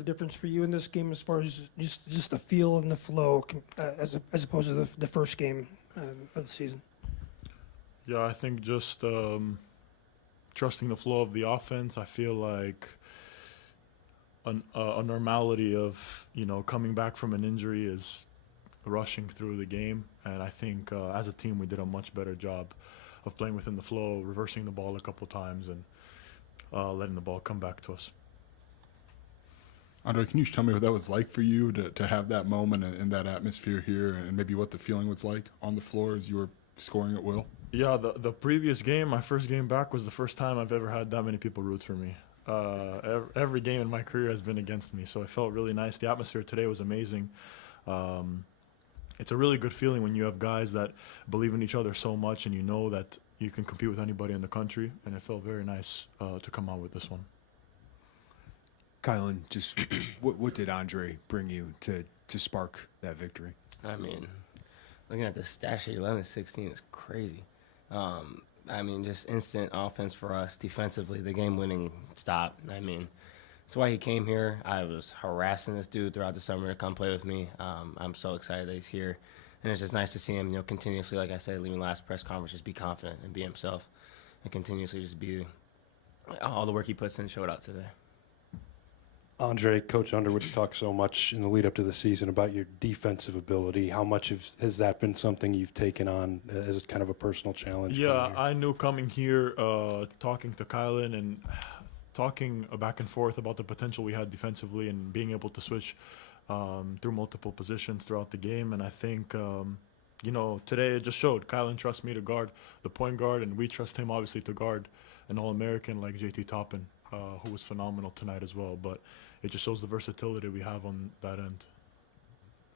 the difference for you in this game as far as just the feel and the flow as opposed to the first game of the season? Yeah, I think just trusting the flow of the offense. I feel like a normality of, coming back from an injury is rushing through the game. And I think as a team, we did a much better job of playing within the flow, reversing the ball a couple times, and letting the ball come back to us. Andre, can you tell me what that was like for you to have that moment and that atmosphere here, and maybe what the feeling was like on the floor as you were scoring at will? Yeah, the previous game, my first game back, was the first time I've ever had that many people root for me. Every game in my career has been against me, so it felt really nice. The atmosphere today was amazing. It's a really good feeling when you have guys that believe in each other so much and you know that you can compete with anybody in the country, and it felt very nice to come out with this one. Kylan, just what did Andre bring you to spark that victory? I mean, looking at the stat sheet, 11-16 is crazy. Just instant offense for us defensively, the game-winning stop. That's why he came here. I was harassing this dude throughout the summer to come play with me. I'm so excited that he's here. And it's just nice to see him, continuously, like I said, leaving last press conference, just be confident and be himself and continuously just be all the work he puts in showed out today. Andre, Coach Underwood's talked so much in the lead up to the season about your defensive ability. How much has that been something you've taken on as kind of a personal challenge? Yeah, I knew coming here, talking to Kylan and talking back and forth about the potential we had defensively and being able to switch through multiple positions throughout the game. And I think, today it just showed. Kylan trusts me to guard the point guard, and we trust him obviously to guard an All-American like JT Toppin, who was phenomenal tonight as well. But it just shows the versatility we have on that end.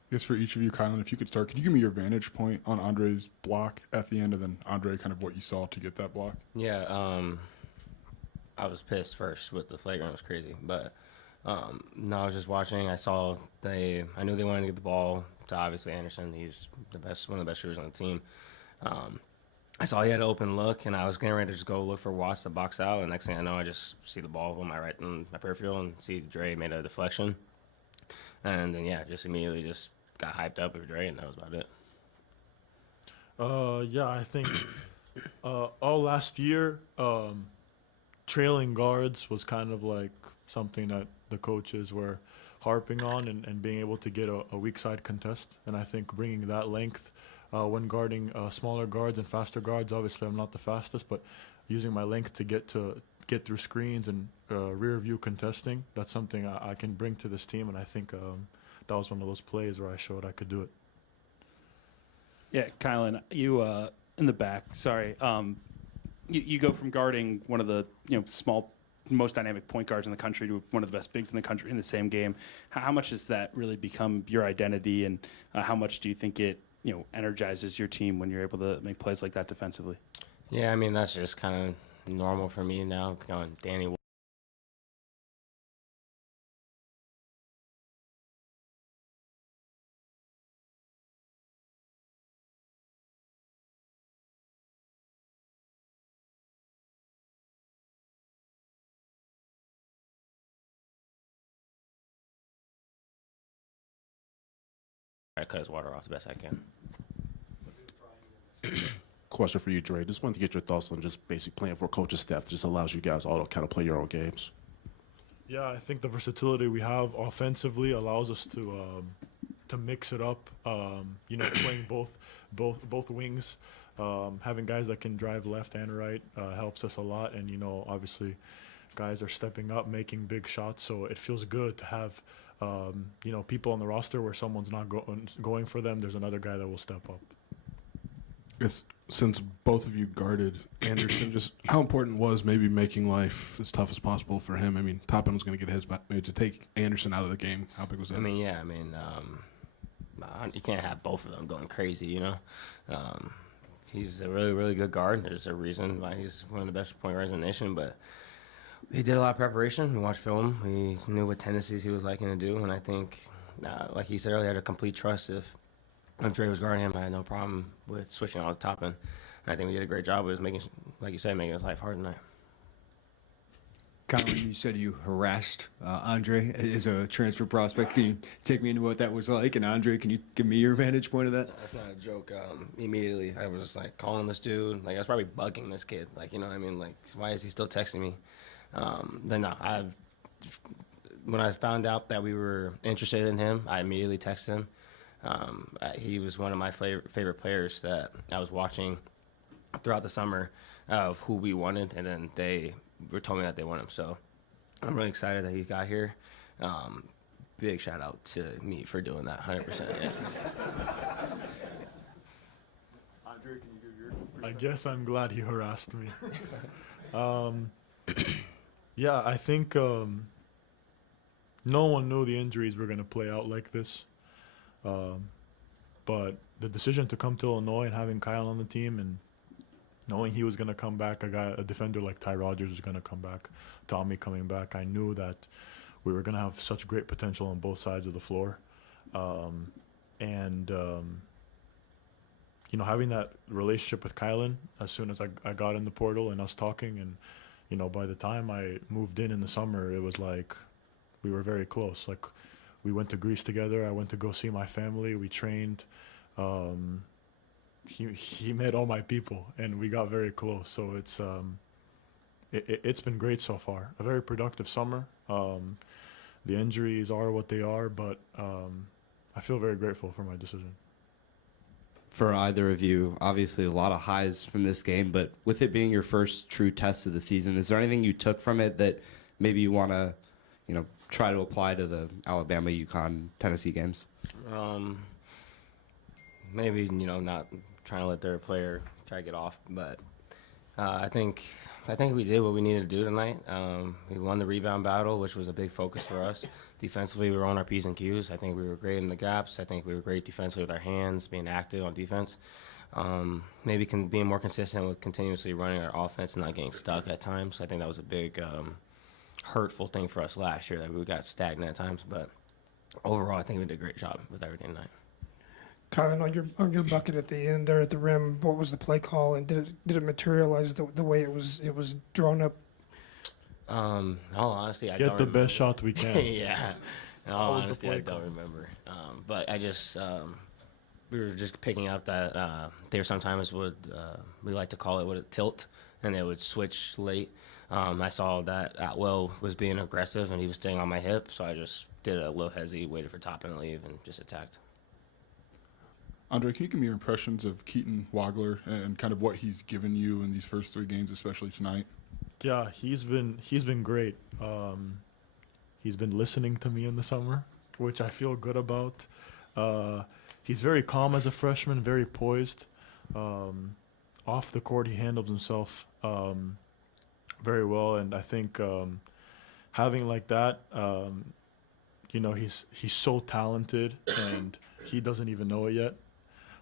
I guess for each of you, Kylan, if you could start, could you give me your vantage point on Andre's block at the end, and then Andre, kind of what you saw to get that block? Yeah, I was pissed first with the flagrant. It was crazy. But, no, I was just watching. I knew they wanted to get the ball to obviously Anderson. He's one of the best shooters on the team. I saw he had an open look, and I was getting ready to just go look for Watts to box out. And next thing I know, I just see the ball on my right in my peripheral and see Dre made a deflection. And then, just immediately just got hyped up with Dre, and that was about it. I think all last year, trailing guards was kind of like something that the coaches were harping on and being able to get a weak side contest. And I think bringing that length when guarding smaller guards and faster guards, obviously I'm not the fastest, but using my length to get through screens and rear view contesting, that's something I can bring to this team. And I think that was one of those plays where I showed I could do it. Yeah, Kylan, you in the back, sorry. You go from guarding one of the small, most dynamic point guards in the country to one of the best bigs in the country in the same game. How much has that really become your identity, and how much do you think it energizes your team when you're able to make plays like that defensively? Yeah, that's just kind of normal for me now. Going Danny. I cut his water off the best I can. Question for you, Dre. Just wanted to get your thoughts on just basically playing for coach's staff. Just allows you guys all to kind of play your own games. Yeah, I think the versatility we have offensively allows us to mix it up. Playing both wings, having guys that can drive left and right helps us a lot. And obviously, guys are stepping up, making big shots. So it feels good to have people on the roster where someone's not going for them. There's another guy that will step up. Yes, since both of you guarded Anderson, just how important was maybe making life as tough as possible for him? Toppin was going to get his back. Maybe to take Anderson out of the game, how big was that? You can't have both of them going crazy, He's a really, really good guard. There's a reason why he's one of the best point guards in the nation, but we did a lot of preparation. We watched film. We knew what tendencies he was liking to do, and I think, like he said earlier, I had a complete trust. If Dre was guarding him, I had no problem with switching on the top end. And I think we did a great job. It was making, like you said, making his life hard tonight. Colin, you said you harassed Andre as a transfer prospect. Can you take me into what that was like? And Andre, can you give me your vantage point of that? That's not a joke. Immediately, I was just like calling this dude. Like I was probably bugging this kid. Like you know, what I mean, like why is he still texting me? Then no, when I found out that we were interested in him, I immediately texted him. He was one of my favorite players that I was watching throughout the summer of who we wanted, and then they told me that they want him. So I'm really excited that he's got here. Big shout out to me for doing that, 100%. Yeah. Andre, can you give your? I guess I'm glad he harassed me. Yeah, I think no one knew the injuries were going to play out like this. But the decision to come to Illinois and having Kyle on the team and knowing he was going to come back, a defender like Ty Rogers was going to come back, Tommy coming back, I knew that we were going to have such great potential on both sides of the floor. You know, having that relationship with Kylan as soon as I got in the portal and us talking, and, you know, by the time I moved in the summer, it was like we were very close. Like, we went to Greece together. I went to go see my family. We trained. He met all my people, and we got very close. So it's been great so far. A very productive summer. The injuries are what they are, but I feel very grateful for my decision. For either of you, obviously a lot of highs from this game, but with it being your first true test of the season, is there anything you took from it that maybe you want to, you know, try to apply to the Alabama, UConn, Tennessee games? Maybe, you know, not trying to let their player try to get off, but I think we did what we needed to do tonight. We won the rebound battle, which was a big focus for us. Defensively, we were on our P's and Q's. I think we were great in the gaps. I think we were great defensively with our hands, being active on defense. Maybe being more consistent with continuously running our offense and not getting stuck at times. I think that was a big hurtful thing for us last year, that we got stagnant at times. But overall, I think we did a great job with everything tonight. Colin, on your bucket at the end there at the rim, what was the play call, and did it materialize the way it was drawn up? In all honesty, I Get don't the remember. best shot we can. Yeah. In all was the honesty, I play don't call? remember. But I just we were just picking up that they sometimes would we like to call it a tilt, and they would switch late. I saw that Atwell was being aggressive and he was staying on my hip, so I just did a little hezzy, waited for Toppin to leave, and just attacked. Andre, can you give me your impressions of Keaton Wagler and kind of what he's given you in these first 3 games, especially tonight? Yeah, he's been great. He's been listening to me in the summer, which I feel good about. He's very calm as a freshman, very poised. Off the court, he handles himself very well, and I think having like that, you know, he's so talented, and he doesn't even know it yet.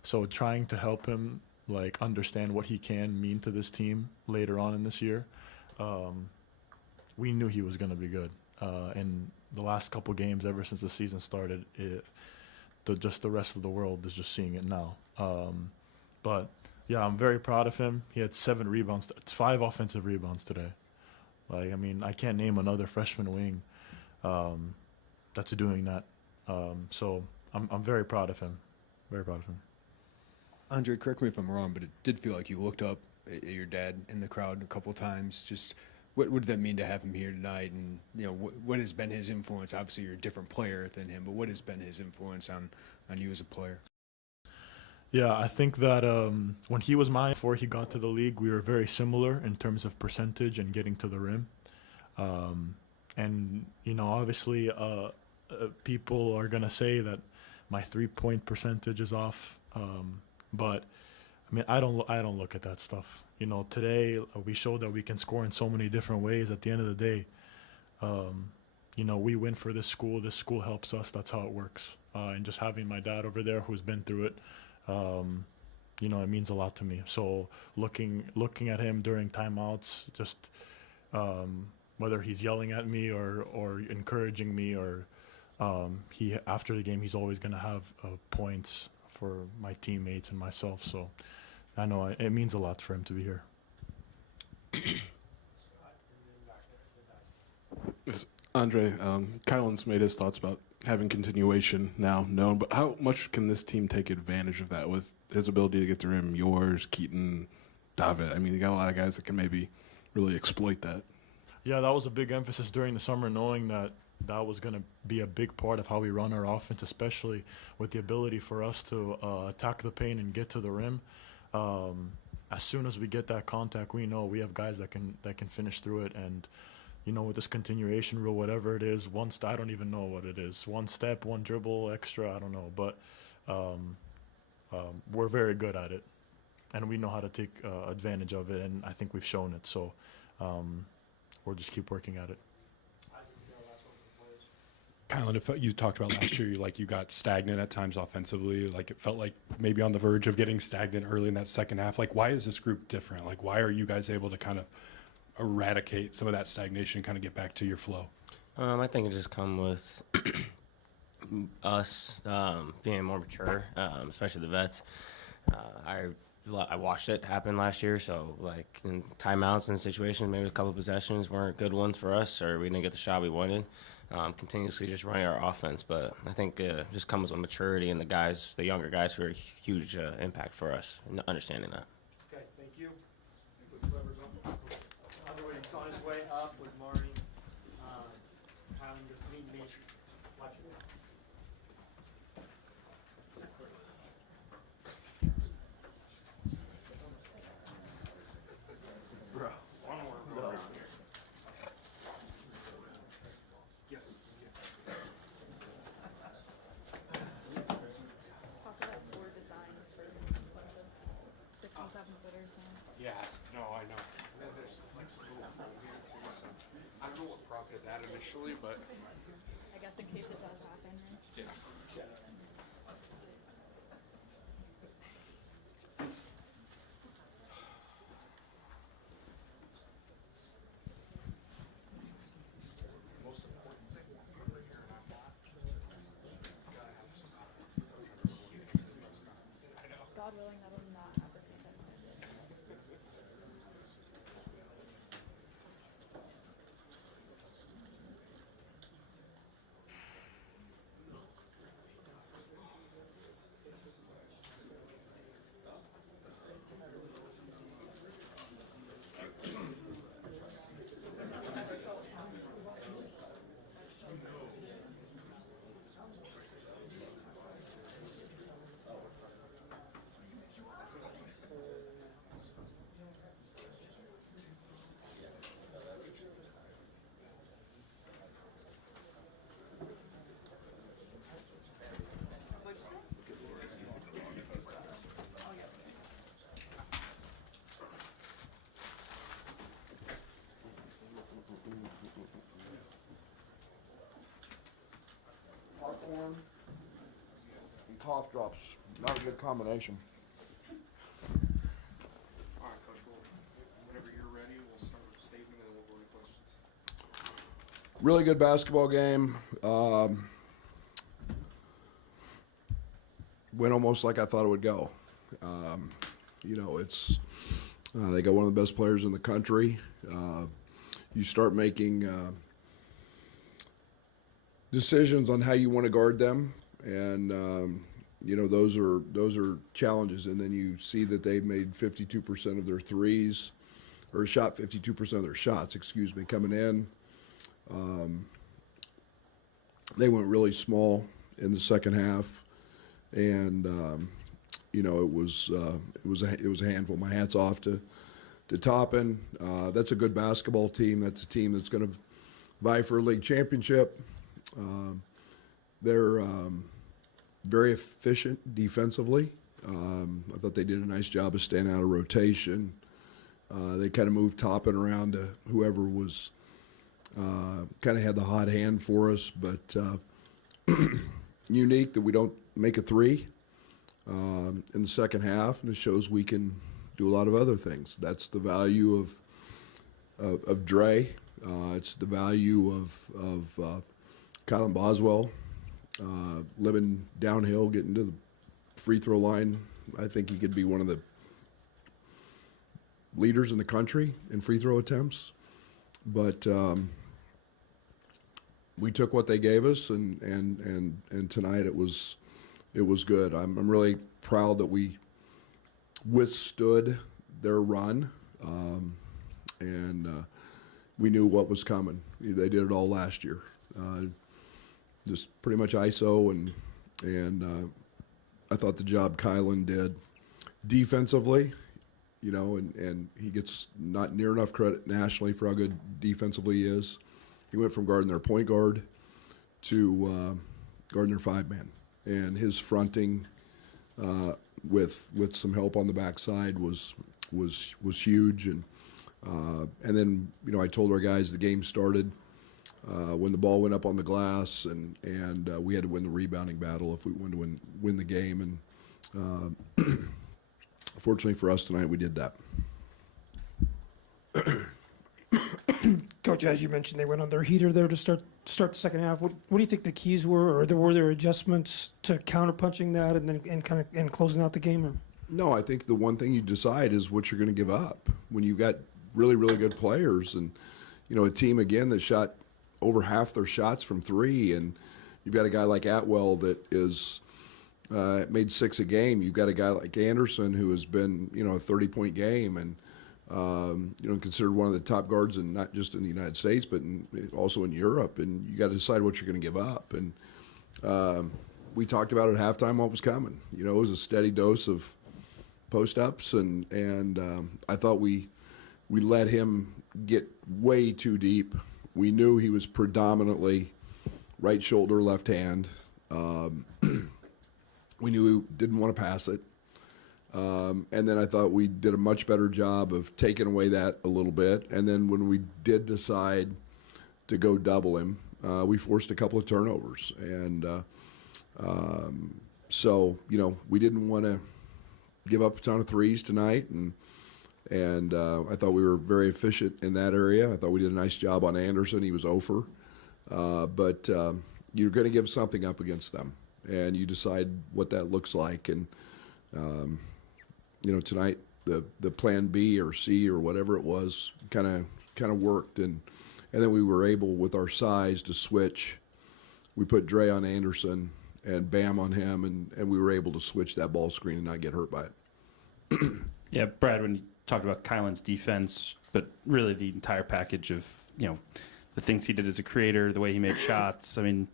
So trying to help him like understand what he can mean to this team later on in this year, we knew he was going to be good. And the last couple games, ever since the season started, just the rest of the world is just seeing it now. But yeah, I'm very proud of him. He had 7 rebounds. It's 5 offensive rebounds today. Like, I mean, I can't name another freshman wing that's doing that. So I'm very proud of him. Very proud of him. Andre, correct me if I'm wrong, but it did feel like you looked up at your dad in the crowd a couple times. Just what did that mean to have him here tonight? And, you know, what has been his influence? Obviously, you're a different player than him, but what has been his influence on you as a player? Yeah, I think that when he was mine, before he got to the league, we were very similar in terms of percentage and getting to the rim. And, you know, obviously people are going to say that my 3-point percentage is off. But, I mean, I don't look at that stuff. You know, today we showed that we can score in so many different ways. At the end of the day, you know, we win for this school. This school helps us. That's how it works. And just having my dad over there who's been through it, you know, it means a lot to me. So looking at him during timeouts, just whether he's yelling at me or encouraging me, or he after the game, he's always going to have points for my teammates and myself. So I know it means a lot for him to be here. Andre, Kylan's made his thoughts about having continuation now known, but how much can this team take advantage of that with his ability to get to rim, yours, Keaton, David? I mean, you got a lot of guys that can maybe really exploit that. Yeah, that was a big emphasis during the summer, knowing that that was going to be a big part of how we run our offense, especially with the ability for us to attack the paint and get to the rim. As soon as we get that contact, we know we have guys that can finish through it. And with this continuation rule, whatever it is, I don't even know what it is. One step, one dribble, extra, I don't know. But we're very good at it, and we know how to take advantage of it, and I think we've shown it. So we'll just keep working at it. Kylan, you talked about last year, you got stagnant at times offensively. Like it felt like maybe on the verge of getting stagnant early in that second half. Like, why is this group different? Like, why are you guys able to kind of eradicate some of that stagnation and kind of get back to your flow? I think it just come with us being more mature, especially the vets. I watched it happen last year, so like in timeouts and situations, maybe a couple of possessions weren't good ones for us, or we didn't get the shot we wanted. Continuously just running our offense, but I think it just comes with maturity and the younger guys who are a huge impact for us, understanding that. Okay, thank you. Whoever's up. Underwood's on his way up with Marty. Kylan, between me. Watch it. Talk about floor design for like the 6 and 7 footers now. Yeah, no, I know. There's like some little foam here too, so I don't know what prompted that initially, but I guess in case it does happen. Right? yeah. God willing, that will not happen anytime soon. Popcorn and cough drops. Not a good combination. All right, Coach. Well, whenever you're ready, we'll start with a statement and then we'll go to questions. Really good basketball game. Went almost like I thought it would go. It's they got one of the best players in the country. You start making decisions on how you want to guard them, and those are challenges. And then you see that they've made 52% of their threes, or shot 52% of their shots. Excuse me, coming in. They went really small in the second half, and it was a handful. My hat's off to Toppin. That's a good basketball team. That's a team that's going to vie for a league championship. They're very efficient defensively. I thought they did a nice job of staying out of rotation. They kind of moved Toppin around to whoever was kind of had the hot hand for us, but unique that we don't make a three in the second half, and it shows we can do a lot of other things. That's the value of Dre. It's the value of Kylan Boswell, living downhill, getting to the free throw line. I think he could be one of the leaders in the country in free throw attempts. But we took what they gave us, and tonight it was good. I'm really proud that we withstood their run, and we knew what was coming. They did it all last year, just pretty much ISO, and I thought the job Kylan did defensively, and he gets not near enough credit nationally for how good defensively he is. He went from guarding their point guard to guarding their five-man, and his fronting with some help on the backside was huge. And then I told our guys the game started when the ball went up on the glass, and we had to win the rebounding battle if we wanted to win the game. And fortunately for us tonight, we did that. Coach, as you mentioned, they went on their heater there to start the second half. What do you think the keys were, or were there adjustments to counterpunching that and closing out the game? Or? No, I think the one thing you decide is what you're going to give up when you've got really, really good players, and a team again that shot over half their shots from three, and you've got a guy like Atwell that is made 6 a game. You've got a guy like Anderson who has been a 30-point game, and considered one of the top guards, and not just in the United States, but also in Europe. And you got to decide what you're going to give up. And we talked about at halftime what was coming. It was a steady dose of post-ups, and I thought we let him get way too deep. We knew he was predominantly right shoulder, left hand. We knew he didn't want to pass it. And then I thought we did a much better job of taking away that a little bit. And then when we did decide to go double him, we forced a couple of turnovers. And so, we didn't want to give up a ton of threes tonight. And I thought we were very efficient in that area. I thought we did a nice job on Anderson. He was 0 for. But you're going to give something up against them. And you decide what that looks like. And tonight the plan B or C or whatever it was kind of worked, and then we were able with our size to switch. We put Dre on Anderson and Bam on him, and we were able to switch that ball screen and not get hurt by it. Yeah, Brad, when you talked about Kylan's defense, but really the entire package of the things he did as a creator, the way he made shots. I mean,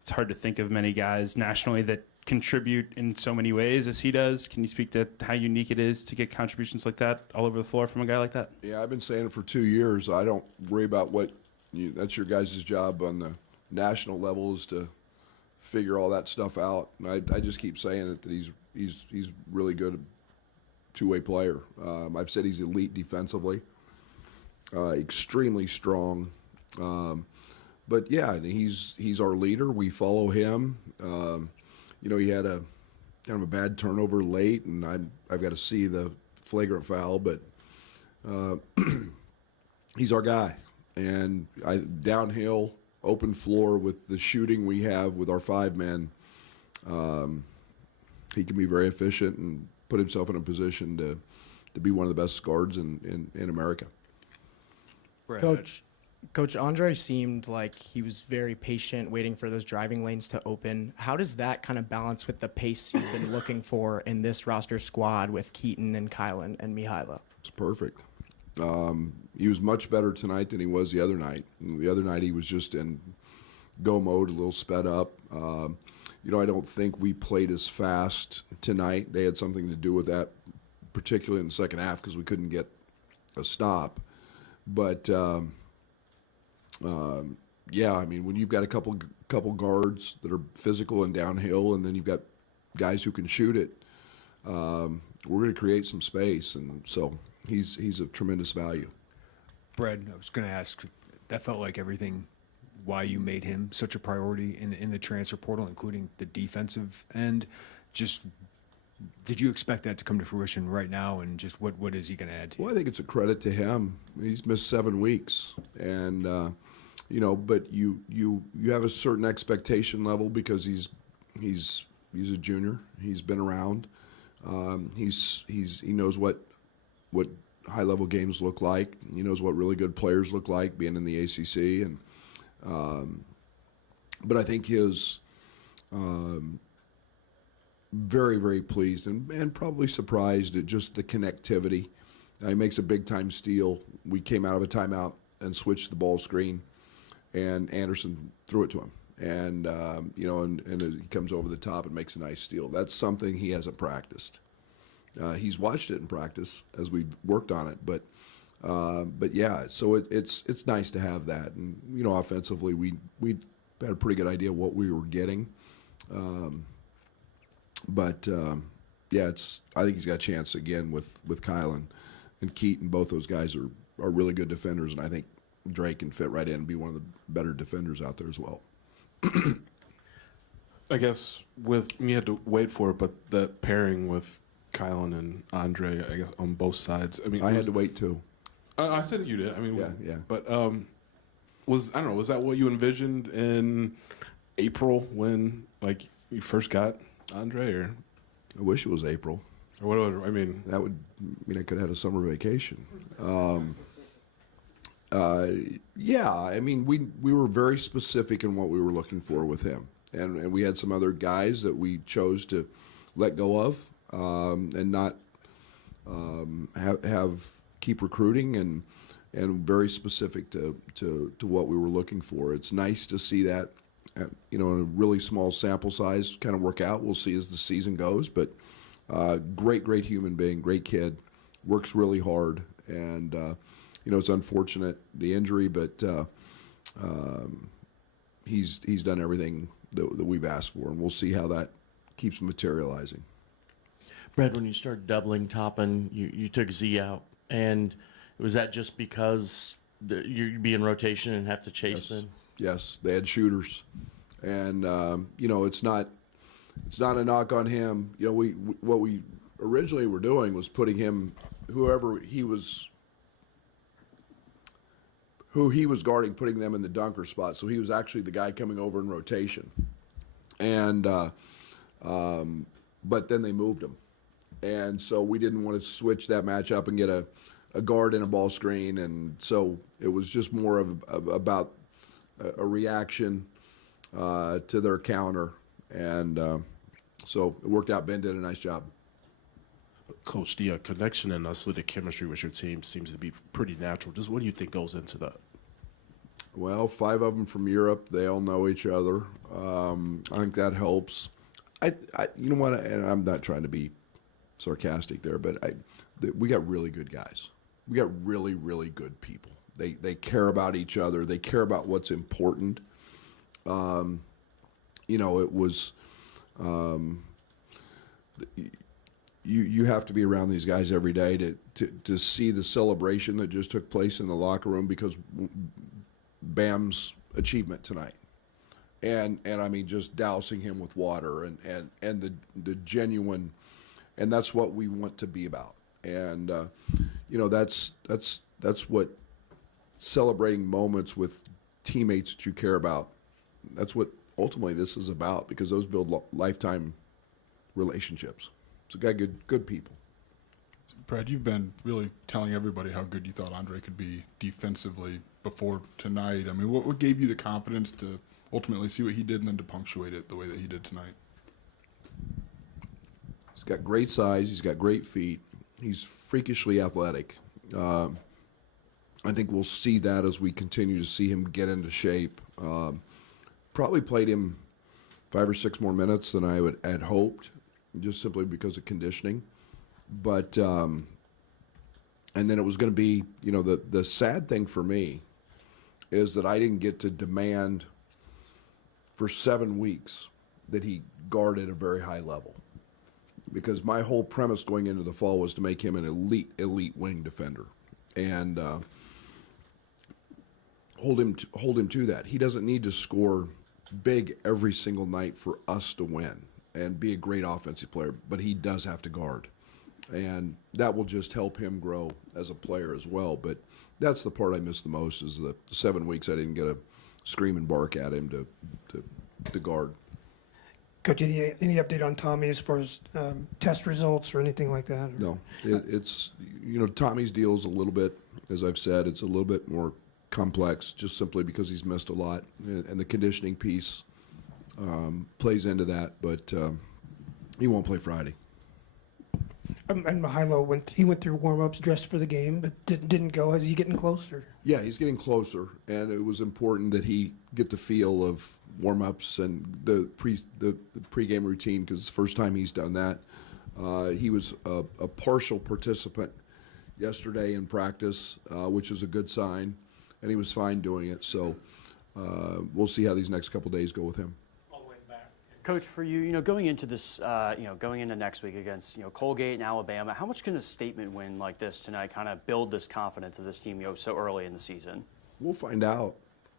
it's hard to think of many guys nationally that contribute in so many ways as he does. Can you speak to how unique it is to get contributions like that all over the floor from a guy like that? Yeah, I've been saying it for 2 years. I don't worry about that's your guys' job on the national level, is to figure all that stuff out. And I just keep saying it, that he's really good two-way player. I've said he's elite defensively, extremely strong. But yeah, he's our leader. We follow him. He had a kind of a bad turnover late, and I've got to see the flagrant foul, but he's our guy. And downhill, open floor with the shooting we have with our 5 men, he can be very efficient and put himself in a position to be one of the best guards in America. Coach Andre seemed like he was very patient, waiting for those driving lanes to open. How does that kind of balance with the pace you've been looking for in this roster squad with Keaton and Kylan and Mihailo? It's perfect. He was much better tonight than he was the other night. The other night he was just in go mode, a little sped up. I don't think we played as fast tonight. They had something to do with that, particularly in the second half, because we couldn't get a stop. But when you've got a couple guards that are physical and downhill, and then you've got guys who can shoot it, we're going to create some space, and so he's of tremendous value. Brad, I was going to ask, that felt like everything, why you made him such a priority in the transfer portal, including the defensive end. Just, did you expect that to come to fruition right now, and just what is he going to add to you? Well, I think it's a credit to him. He's missed 7 weeks, and but you have a certain expectation level because he's a junior. He's been around. He knows what high level games look like. He knows what really good players look like, being in the ACC, and but I think his very, very pleased and probably surprised at just the connectivity. He makes a big-time steal. We came out of a timeout and switched the ball screen, and Anderson threw it to him. And, and he comes over the top and makes a nice steal. That's something he hasn't practiced. He's watched it in practice as we've worked on it, but yeah, so it's nice to have that. And, offensively, we had a pretty good idea what we were getting. Yeah, I think he's got a chance again with Kylan and Keaton. Both those guys are really good defenders, and I think Drake can fit right in and be one of the better defenders out there as well. I guess you had to wait for it, but the pairing with Kylan and Andre, I guess on both sides. I mean, I had to wait too. I said you did. I mean, yeah. But was that what you envisioned in April when you first got Andre, or? I wish it was April. Or whatever. I mean, that would mean I could have had a summer vacation. Yeah, I mean, we were very specific in what we were looking for with him, and we had some other guys that we chose to let go of and not keep recruiting and very specific to what we were looking for. It's nice to see that, in a really small sample size kind of work out. We'll see as the season goes, but great human being, great kid, works really hard, and it's unfortunate the injury, but he's done everything that we've asked for, and we'll see how that keeps materializing. Brad, when you started doubling Toppin, you took Z out, and was that just because you'd be in rotation and have to chase them? Yes, they had shooters, and it's not a knock on him. What we originally were doing was putting him, who he was guarding, putting them in the dunker spot. So he was actually the guy coming over in rotation, and but then they moved him, and so we didn't want to switch that matchup and get a guard in a ball screen, and so it was just more about a reaction to their counter, and so it worked out. Ben did a nice job. Coach, the connection and also the chemistry with your team seems to be pretty natural. Just what do you think goes into that? Well, 5 of them from Europe. They all know each other. I think that helps. You know what? And I'm not trying to be sarcastic there, but we got really good guys. We got really, really good people. They care about each other. They care about what's important. It was. You have to be around these guys every day to see the celebration that just took place in the locker room because Bam's achievement tonight, and I mean just dousing him with water and the genuine, and that's what we want to be about, and that's what celebrating moments with teammates that you care about. That's what ultimately this is about, because those build lifetime relationships. So got good people. Brad, you've been really telling everybody how good you thought Andre could be defensively before tonight. I mean, what gave you the confidence to ultimately see what he did and then to punctuate it the way that he did tonight? He's got great size. He's got great feet. He's freakishly athletic. I think we'll see that as we continue to see him get into shape. Probably played him 5 or 6 more minutes than I had hoped, just simply because of conditioning. But and then it was going to be, the sad thing for me is that I didn't get to demand for 7 weeks that he guard at a very high level, because my whole premise going into the fall was to make him an elite wing defender and hold him to that. He doesn't need to score big every single night for us to win and be a great offensive player, but he does have to guard. And that will just help him grow as a player as well. But that's the part I miss the most, is the 7 weeks I didn't get to scream and bark at him to guard. Coach, any update on Tommy as far as test results or anything like that? No, it's Tommy's deal is a little bit, as I've said, it's a little bit more complex, just simply because he's missed a lot, and the conditioning piece plays into that. But he won't play Friday. And Mihailo went through warm-ups, dressed for the game, but didn't go. Is he getting closer? Yeah, he's getting closer, and it was important that he get the feel of warm-ups and the pregame routine, because it's the first time he's done that. He was a partial participant yesterday in practice, which is a good sign, and he was fine doing it. So we'll see how these next couple days go with him. Coach, for you, going into this, going into next week against, Colgate and Alabama, how much can a statement win like this tonight kind of build this confidence of this team, so early in the season? We'll find out.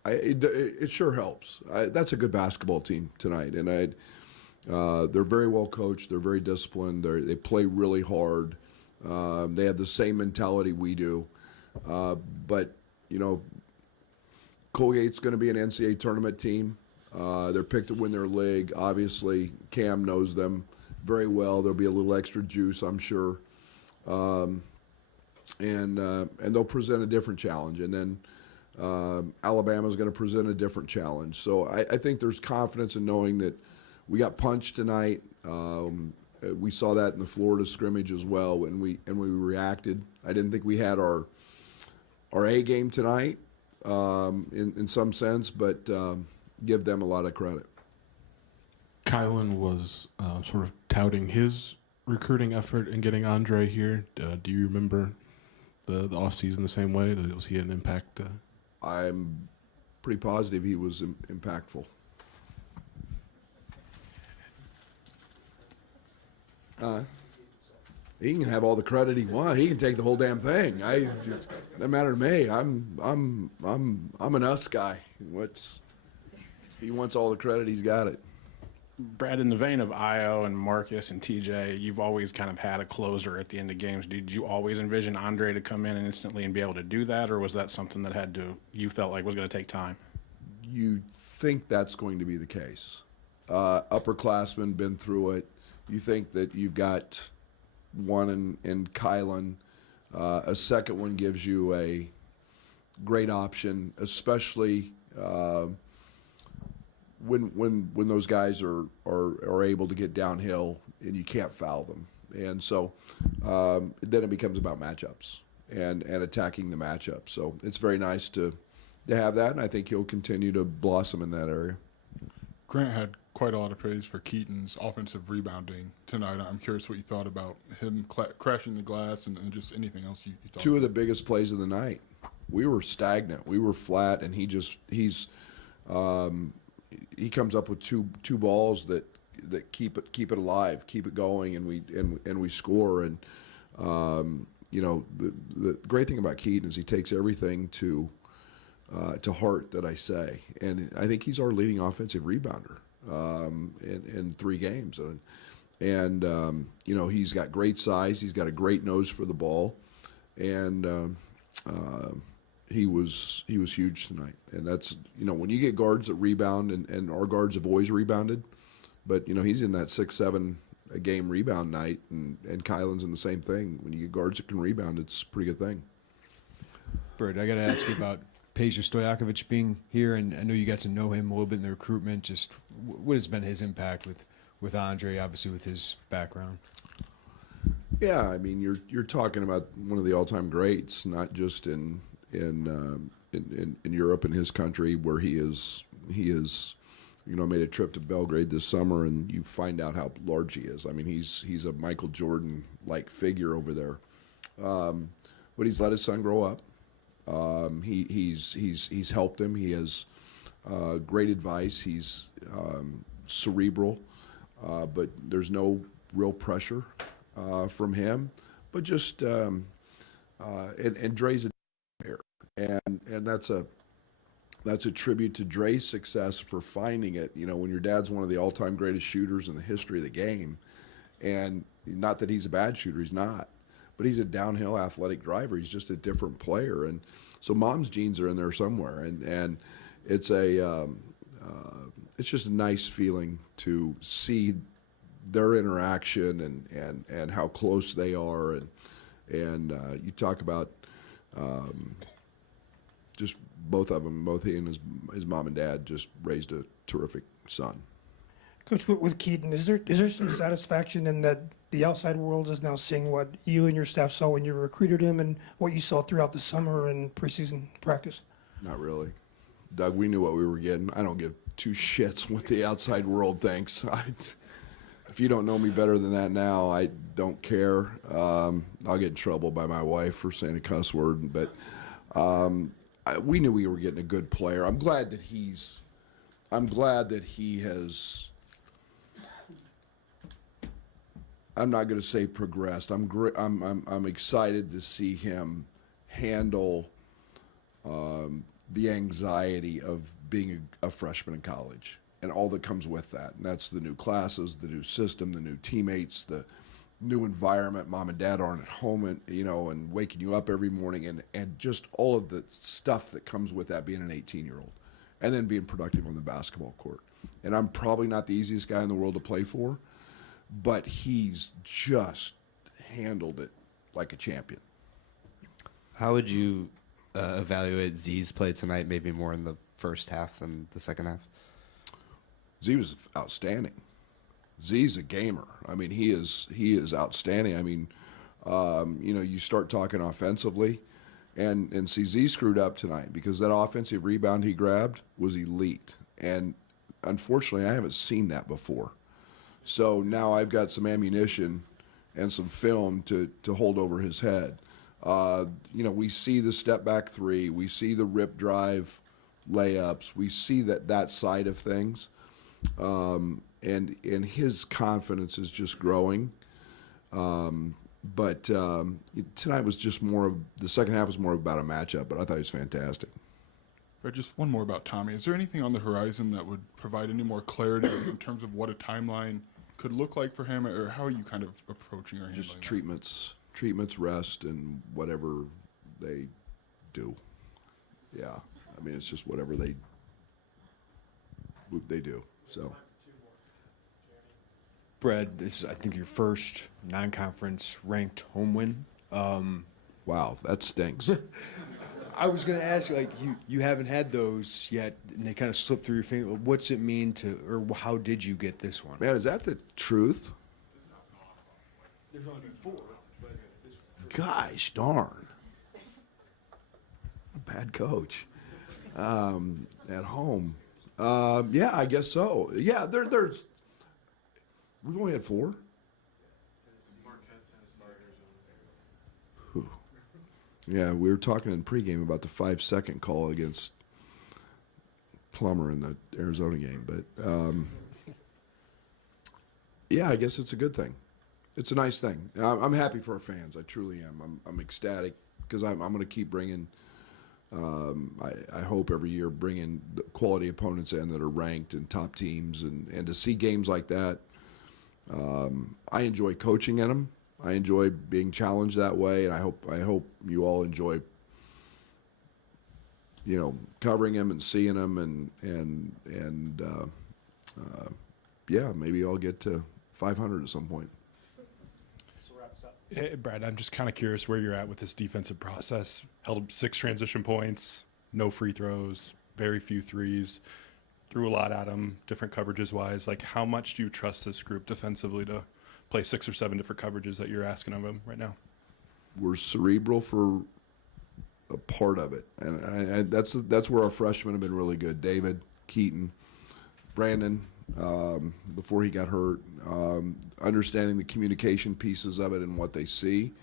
It sure helps. That's a good basketball team tonight, and they're very well coached. They're very disciplined. They play really hard. They have the same mentality we do. But Colgate's going to be an NCAA tournament team. They're picked to win their league. Obviously, Cam knows them very well. There'll be a little extra juice, I'm sure. And they'll present a different challenge. And then Alabama's going to present a different challenge. So I think there's confidence in knowing that we got punched tonight. We saw that in the Florida scrimmage as well, and we reacted. I didn't think we had our A game tonight in some sense, but give them a lot of credit. Kylan was sort of touting his recruiting effort in getting Andre here. Do you remember the offseason the same way? Was he an impact? I'm pretty positive he was impactful. He can have all the credit he wants. He can take the whole damn thing. Doesn't matter to me. I'm an us guy. If he wants all the credit, he's got it. Brad, in the vein of Io and Marcus and TJ, you've always kind of had a closer at the end of games. Did you always envision Andre to come in and instantly and be able to do that, or was that something that you felt like was going to take time? You think that's going to be the case. Upperclassmen, been through it. You think that you've got one in Kylan. A second one gives you a great option, especially when those guys are able to get downhill and you can't foul them. And so then it becomes about matchups and attacking the matchup. So it's very nice to have that, and I think he'll continue to blossom in that area. Grant had quite a lot of praise for Keaton's offensive rebounding tonight. I'm curious what you thought about him crashing the glass and just anything else you thought. Two of the biggest plays of the night. We were stagnant. We were flat, and he comes up with two balls that keep it alive, keep it going, and we score. And the great thing about Keaton is he takes everything to heart that I say, and I think he's our leading offensive rebounder in 3 games. And he's got great size. He's got a great nose for the ball, and he was huge tonight. And that's when you get guards that rebound, and our guards have always rebounded, but he's in that 6-7 a game rebound night, and Kylan's in the same thing. When you get guards that can rebound, it's a pretty good thing. Bert, I got to ask you about Peja Stojakovic being here, and I know you got to know him a little bit in the recruitment. Just what has been his impact with Andre, obviously with his background? Yeah, I mean you're talking about one of the all-time greats, not just in Europe, in his country, where he is made a trip to Belgrade this summer, and you find out how large he is. I mean he's a Michael Jordan like figure over there, but he's let his son grow up. He's helped him. He has great advice. He's cerebral, but there's no real pressure from him. But just and Dre's a player, and that's a tribute to Dre's success for finding it. When your dad's one of the all-time greatest shooters in the history of the game, and not that he's a bad shooter, he's not. But he's a downhill athletic driver. He's just a different player, and so mom's genes are in there somewhere. And it's it's just a nice feeling to see their interaction and how close they are. And you talk about just both of them, both he and his mom and dad, just raised a terrific son. Coach, with Keaton, is there some satisfaction in that the outside world is now seeing what you and your staff saw when you recruited him and what you saw throughout the summer and preseason practice? Not really. Doug, we knew what we were getting. I don't give two shits what the outside world thinks. If you don't know me better than that now, I don't care. I'll get in trouble by my wife for saying a cuss word, but we knew we were getting a good player. I'm glad that he has. I'm not going to say progressed. I'm excited to see him handle the anxiety of being a freshman in college and all that comes with that. And that's the new classes, the new system, the new teammates, the new environment. Mom and dad aren't at home, and and waking you up every morning, and just all of the stuff that comes with that, being an 18-year-old, and then being productive on the basketball court. And I'm probably not the easiest guy in the world to play for, but he's just handled it like a champion. How would you evaluate Z's play tonight, maybe more in the first half than the second half? Z was outstanding. Z's a gamer. I mean, he is outstanding. I mean, you start talking offensively, and see, Z screwed up tonight because that offensive rebound he grabbed was elite. And unfortunately, I haven't seen that before. So now I've got some ammunition and some film to hold over his head. We see the step back three, we see the rip drive layups, we see that side of things, and his confidence is just growing. But tonight was just the second half was more about a matchup, but I thought he was fantastic. Just one more about Tommy. Is there anything on the horizon that would provide any more clarity in terms of what a timeline could look like for him, or how are you kind of approaching or handling Just that? treatments, rest, and whatever they do. Yeah, I mean, it's just whatever they do. So, Brad, this is, I think, your first non-conference ranked home win. Wow, that stinks. I was going to ask, you haven't had those yet, and they kind of slipped through your finger. What's it mean or how did you get this one? Man, is that the truth? There's only been 4. Gosh darn. Bad coach. At home. Yeah, I guess so. Yeah, there's. We've only had 4. Whew. Yeah, we were talking in pregame about the 5-second call against Plummer in the Arizona game, but yeah, I guess it's a good thing. It's a nice thing. I'm happy for our fans. I truly am. I'm ecstatic because I'm going to keep bringing. I hope every year bringing the quality opponents in that are ranked and top teams, and to see games like that. I enjoy coaching in them. I enjoy being challenged that way, and I hope you all enjoy, covering them and seeing them, and yeah, maybe I'll get to 500 at some point. Hey, Brad, I'm just kind of curious where you're at with this defensive process. Held 6 transition points, no free throws, very few threes, threw a lot at them, different coverages wise. Like, how much do you trust this group defensively to play 6 or 7 different coverages that you're asking of them right now? We're cerebral for a part of it, and that's where our freshmen have been really good. David, Keaton, Brandon, before he got hurt, understanding the communication pieces of it and what they see.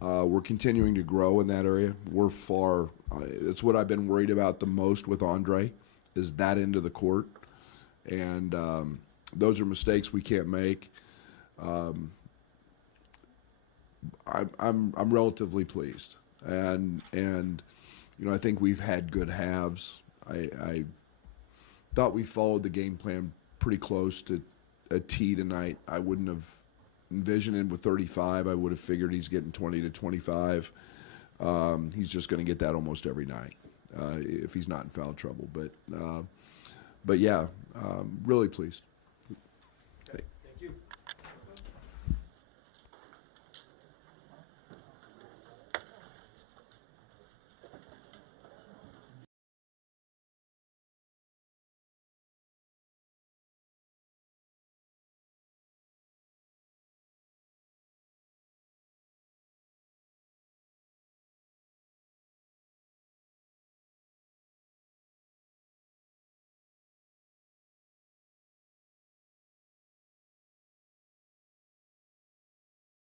We're continuing to grow in that area. We're far. It's what I've been worried about the most with Andre, is that end of the court, and those are mistakes we can't make. I'm relatively pleased, and I think we've had good halves. I thought we followed the game plan pretty close to a T tonight. I wouldn't have envisioned him with 35. I would have figured he's getting 20 to 25. He's just going to get that almost every night if he's not in foul trouble. But yeah, really pleased.